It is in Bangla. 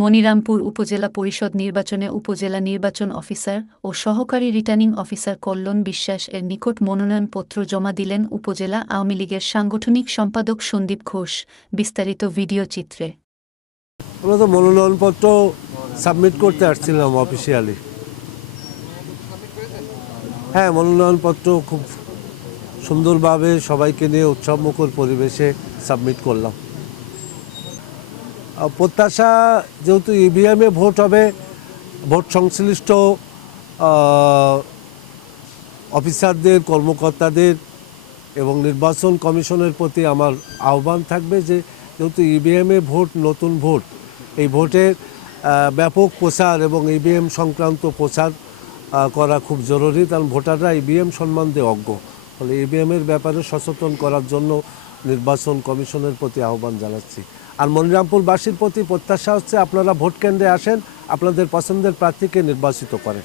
মনিরামপুর উপজেলা পরিষদ নির্বাচনে উপজেলা নির্বাচন অফিসার ও সহকারী রিটার্নিং অফিসার কল্যাণ বিশ্বাস এর নিকট মনোনয়নপত্র জমা দিলেন উপজেলা আওয়ামী লীগের সাংগঠনিক সম্পাদক সন্দীপ ঘোষ। বিস্তারিত ভিডিও চিত্রে। মনোনয়নপত্র সাবমিট করতে আসছিলাম অফিসিয়ালি। হ্যাঁ মনোনয়নপত্র খুব সুন্দরভাবে সবাইকে নিয়ে উৎসবমুখর পরিবেশে সাবমিট করলাম। প্রত্যাশা যেহেতু ইভিএমে ভোট হবে, ভোট সংশ্লিষ্ট অফিসারদের, কর্মকর্তাদের এবং নির্বাচন কমিশনের প্রতি আমার আহ্বান থাকবে যে যেহেতু ইভিএমে ভোট, নতুন ভোট, এই ভোটের ব্যাপক প্রচার এবং ইভিএম সংক্রান্ত প্রচার করা খুব জরুরি। কারণ ভোটাররা ইভিএম সম্বন্ধে অজ্ঞ। ফলে ইভিএমের ব্যাপারে সচেতন করার জন্য নির্বাচন কমিশনের প্রতি আহ্বান জানাচ্ছি। আর মনিরামপুরবাসীর প্রতি প্রত্যাশা হচ্ছে আপনারা ভোট কেন্দ্রে আসেন, আপনাদের পছন্দের প্রার্থীকে নির্বাচিত করেন।